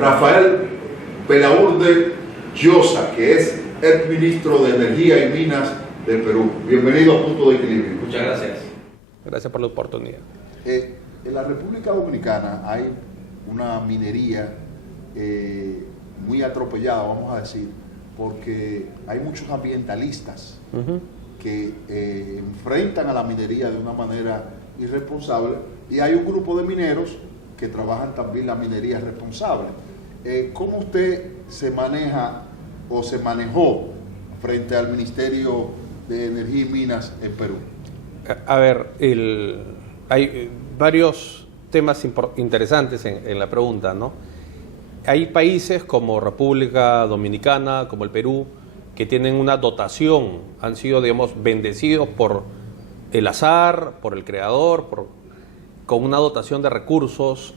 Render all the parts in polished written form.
Rafael Belaúnde Llosa, que es el ministro de Energía y Minas de Perú. Bienvenido a Punto de Equilibrio. Muchas gracias. Gracias por la oportunidad. En la República Dominicana hay una minería muy atropellada, vamos a decir, porque hay muchos ambientalistas que enfrentan a la minería de una manera irresponsable, y hay un grupo de mineros que trabajan también la minería responsable. ¿Cómo usted se maneja o se manejó frente al Ministerio de Energía y Minas en Perú? A ver, hay varios temas interesantes en la pregunta, ¿no? Hay países como República Dominicana, como el Perú, que tienen una dotación, han sido, digamos, bendecidos por el azar, por el creador, con una dotación de recursos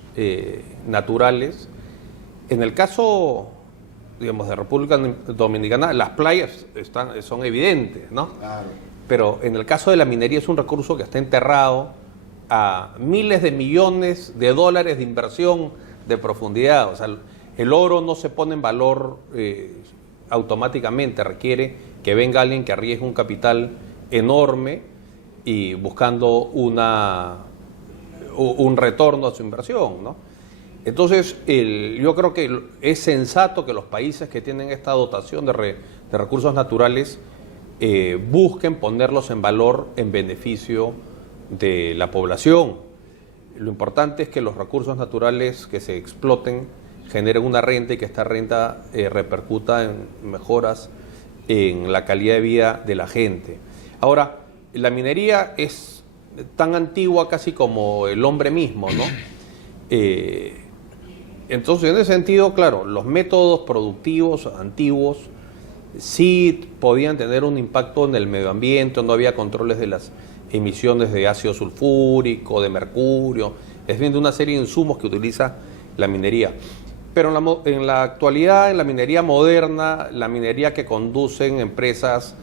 naturales. En el caso, digamos, de República Dominicana, las playas son evidentes, ¿no? Claro. Pero en el caso de la minería es un recurso que está enterrado a miles de millones de dólares de inversión de profundidad. O sea, el oro no se pone en valor automáticamente, requiere que venga alguien que arriesgue un capital enorme y buscando un retorno a su inversión, ¿no? Entonces, yo creo que es sensato que los países que tienen esta dotación de recursos naturales busquen ponerlos en valor en beneficio de la población. Lo importante es que los recursos naturales que se exploten generen una renta y que esta renta repercuta en mejoras en la calidad de vida de la gente. Ahora, la minería es tan antigua casi como el hombre mismo, ¿no? Entonces, en ese sentido, claro, los métodos productivos antiguos sí podían tener un impacto en el medio ambiente, no había controles de las emisiones de ácido sulfúrico, de mercurio, es bien de una serie de insumos que utiliza la minería. Pero en la actualidad, en la minería moderna, la minería que conducen empresas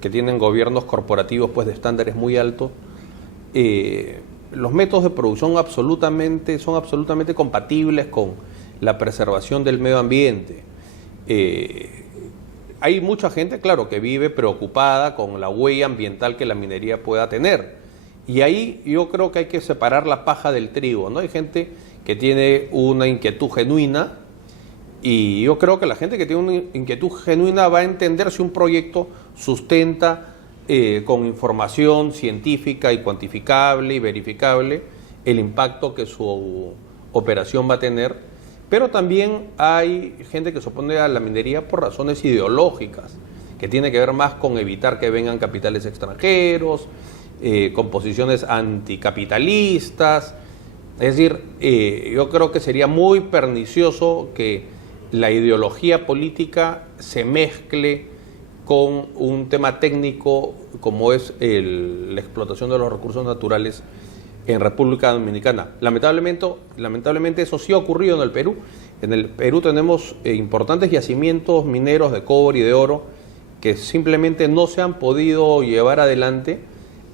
que tienen gobiernos corporativos pues de estándares muy altos, los métodos de producción son absolutamente compatibles con la preservación del medio ambiente. Hay mucha gente, claro, que vive preocupada con la huella ambiental que la minería pueda tener. Y ahí yo creo que hay que separar la paja del trigo, ¿no? Hay gente que tiene una inquietud genuina, y yo creo que la gente que tiene una inquietud genuina va a entender si un proyecto sustenta con información científica y cuantificable y verificable el impacto que su operación va a tener. Pero también hay gente que se opone a la minería por razones ideológicas, que tiene que ver más con evitar que vengan capitales extranjeros, con posiciones anticapitalistas. Es decir, yo creo que sería muy pernicioso que la ideología política se mezcle con un tema técnico como es la explotación de los recursos naturales en República Dominicana. Lamentablemente eso sí ha ocurrido en el Perú. En el Perú tenemos importantes yacimientos mineros de cobre y de oro que simplemente no se han podido llevar adelante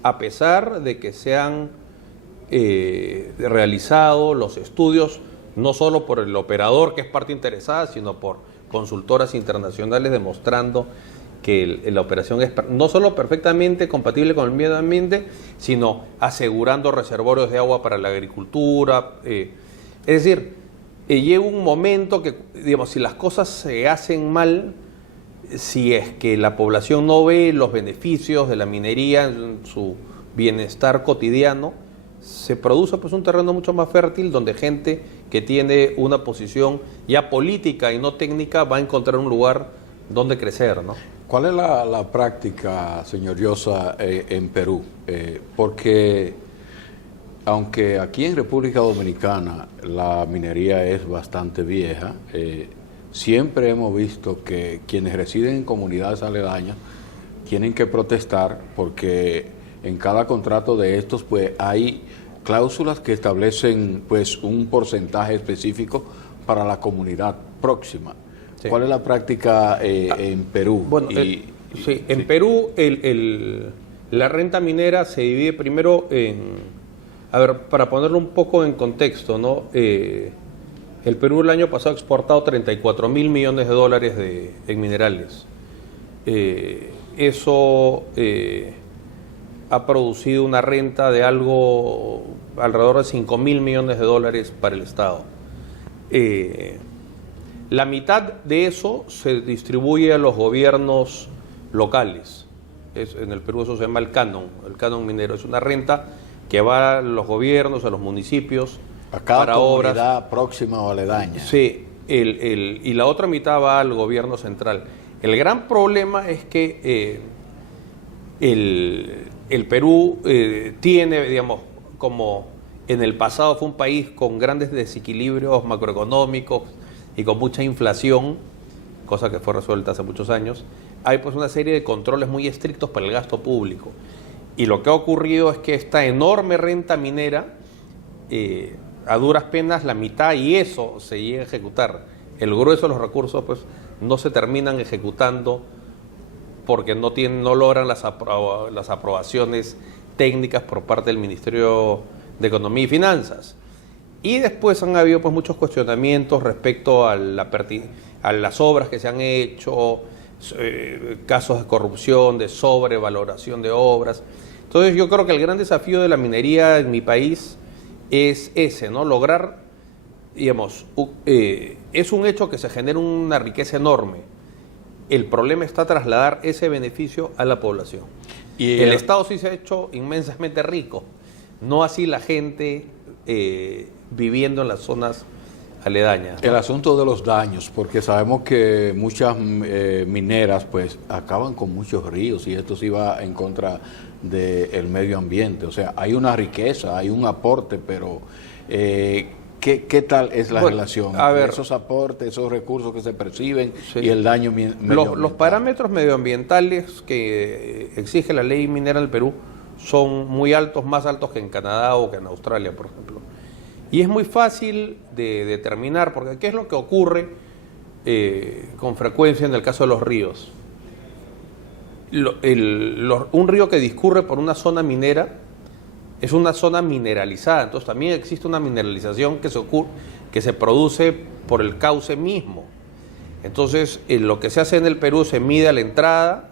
a pesar de que se han realizado los estudios no solo por el operador que es parte interesada, sino por consultoras internacionales demostrando que la operación es no solo perfectamente compatible con el medio ambiente, sino asegurando reservorios de agua para la agricultura. Es decir, llega un momento que, digamos, si las cosas se hacen mal, si es que la población no ve los beneficios de la minería en su bienestar cotidiano, se produce pues un terreno mucho más fértil donde gente que tiene una posición ya política y no técnica va a encontrar un lugar donde crecer, ¿no? ¿Cuál es la práctica, señor Llosa, en Perú? Porque aunque aquí en República Dominicana la minería es bastante vieja, siempre hemos visto que quienes residen en comunidades aledañas tienen que protestar porque en cada contrato de estos pues hay cláusulas que establecen pues un porcentaje específico para la comunidad próxima. Sí. ¿Cuál es la práctica en Perú? Bueno, en Perú la renta minera se divide primero en, a ver, para ponerlo un poco en contexto, ¿no? El Perú el año pasado ha exportado 34 mil millones de dólares en minerales. Eso ha producido una renta de alrededor de 5 mil millones de dólares para el Estado. La mitad de eso se distribuye a los gobiernos locales. En el Perú eso se llama el canon minero. Es una renta que va a los gobiernos, a los municipios, a cada para comunidad obras próxima o aledaña. Sí, y la otra mitad va al gobierno central. El gran problema es que el Perú tiene, digamos, como en el pasado fue un país con grandes desequilibrios macroeconómicos y con mucha inflación, cosa que fue resuelta hace muchos años, hay pues una serie de controles muy estrictos para el gasto público. Y lo que ha ocurrido es que esta enorme renta minera, a duras penas la mitad y eso se llega a ejecutar. El grueso de los recursos pues no se terminan ejecutando porque no logran las aprobaciones técnicas por parte del Ministerio de Economía y Finanzas. Y después han habido pues muchos cuestionamientos respecto a las obras que se han hecho, casos de corrupción, de sobrevaloración de obras. Entonces yo creo que el gran desafío de la minería en mi país es ese, ¿no? Lograr, digamos, es un hecho que se genera una riqueza enorme. El problema está trasladar ese beneficio a la población. Y el Estado sí se ha hecho inmensamente rico, no así la gente viviendo en las zonas aledañas, ¿no? El asunto de los daños, porque sabemos que muchas mineras pues acaban con muchos ríos y esto sí va en contra del medio ambiente. O sea, hay una riqueza, hay un aporte, pero ¿qué tal es la relación entre esos aportes, esos recursos que se perciben y el daño medioambiental? Los parámetros medioambientales que exige la ley minera del Perú son muy altos, más altos que en Canadá o que en Australia, por ejemplo. Y es muy fácil de determinar, porque ¿qué es lo que ocurre con frecuencia en el caso de los ríos? Un río que discurre por una zona minera es una zona mineralizada, entonces también existe una mineralización que se produce por el cauce mismo. Entonces, lo que se hace en el Perú se mide a la entrada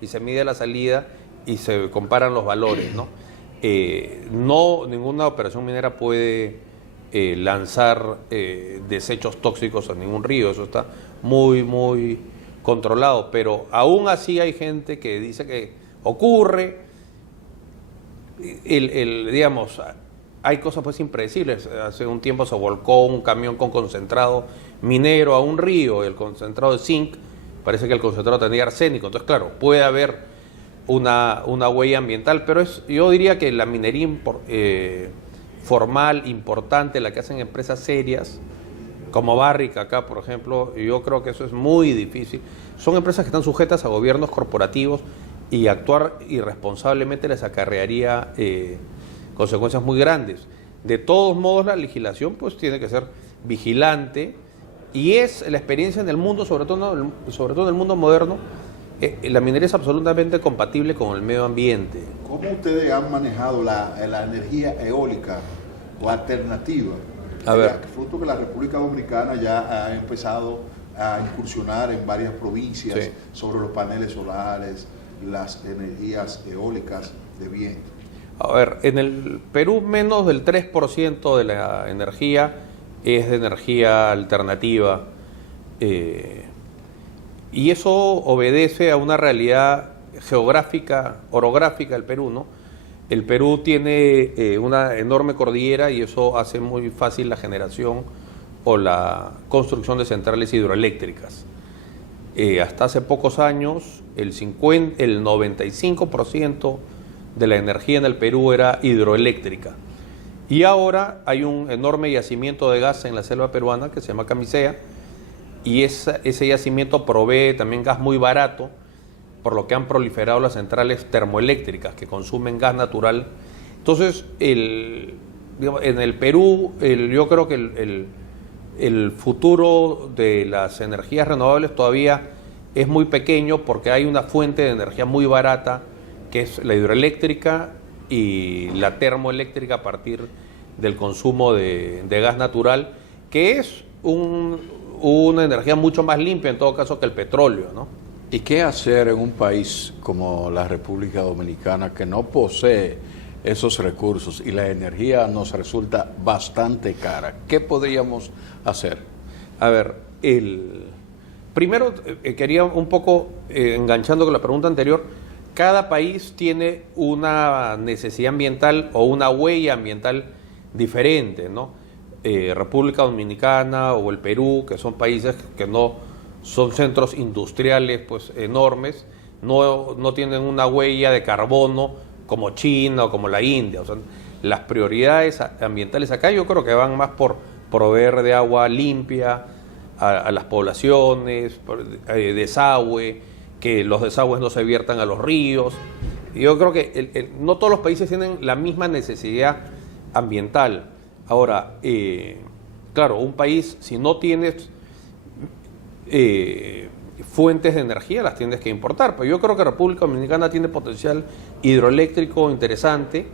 y se mide a la salida y se comparan los valores, ¿no? Ninguna operación minera puede lanzar desechos tóxicos a ningún río, eso está muy, muy controlado, pero aún así hay gente que dice que ocurre, digamos, hay cosas pues impredecibles. Hace un tiempo se volcó un camión con concentrado minero a un río, el concentrado de zinc, parece que el concentrado tenía arsénico, entonces claro, puede haber una huella ambiental, pero yo diría que la minería formal, importante, la que hacen empresas serias, como Barrick acá, por ejemplo, yo creo que eso es muy difícil. Son empresas que están sujetas a gobiernos corporativos y actuar irresponsablemente les acarrearía consecuencias muy grandes. De todos modos, la legislación pues tiene que ser vigilante y es la experiencia en el mundo, sobre todo en el mundo moderno, la minería es absolutamente compatible con el medio ambiente. ¿Cómo ustedes han manejado la energía eólica o alternativa? A ver. Fruto que la República Dominicana ya ha empezado a incursionar en varias provincias, sí, sobre los paneles solares, las energías eólicas de viento. A ver, en el Perú menos del 3% de la energía es de energía alternativa. Y eso obedece a una realidad geográfica, orográfica del Perú, ¿no? El Perú tiene una enorme cordillera y eso hace muy fácil la generación o la construcción de centrales hidroeléctricas. Hasta hace pocos años, el 95% de la energía en el Perú era hidroeléctrica. Y ahora hay un enorme yacimiento de gas en la selva peruana que se llama Camisea, y ese yacimiento provee también gas muy barato, por lo que han proliferado las centrales termoeléctricas que consumen gas natural. Entonces, en el Perú, yo creo que el futuro de las energías renovables todavía es muy pequeño porque hay una fuente de energía muy barata, que es la hidroeléctrica y la termoeléctrica a partir del consumo de gas natural, que es una energía mucho más limpia en todo caso que el petróleo, ¿no? ¿Y qué hacer en un país como la República Dominicana que no posee esos recursos y la energía nos resulta bastante cara? ¿Qué podríamos hacer? A ver, primero quería un poco, enganchando con la pregunta anterior, cada país tiene una necesidad ambiental o una huella ambiental diferente, ¿no? República Dominicana o el Perú, que son países que no son centros industriales pues enormes, no tienen una huella de carbono como China o como la India. O sea, las prioridades ambientales acá yo creo que van más por proveer de agua limpia a las poblaciones, desagüe, que los desagües no se viertan a los ríos. Yo creo que no todos los países tienen la misma necesidad ambiental. Ahora, claro, un país, si no tienes fuentes de energía, las tienes que importar. Pero yo creo que República Dominicana tiene potencial hidroeléctrico interesante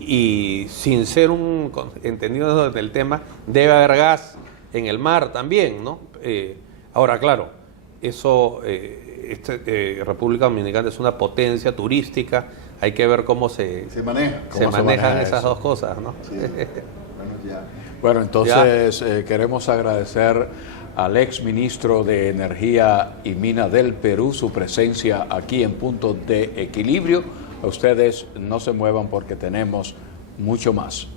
y, sin ser un entendido del tema, debe haber gas en el mar también, ¿no? Ahora, claro, eso, República Dominicana es una potencia turística, hay que ver cómo se manejan esas dos cosas, ¿no? Sí. Bueno, entonces queremos agradecer al ex ministro de Energía y Minas del Perú su presencia aquí en Punto de Equilibrio. Ustedes no se muevan porque tenemos mucho más.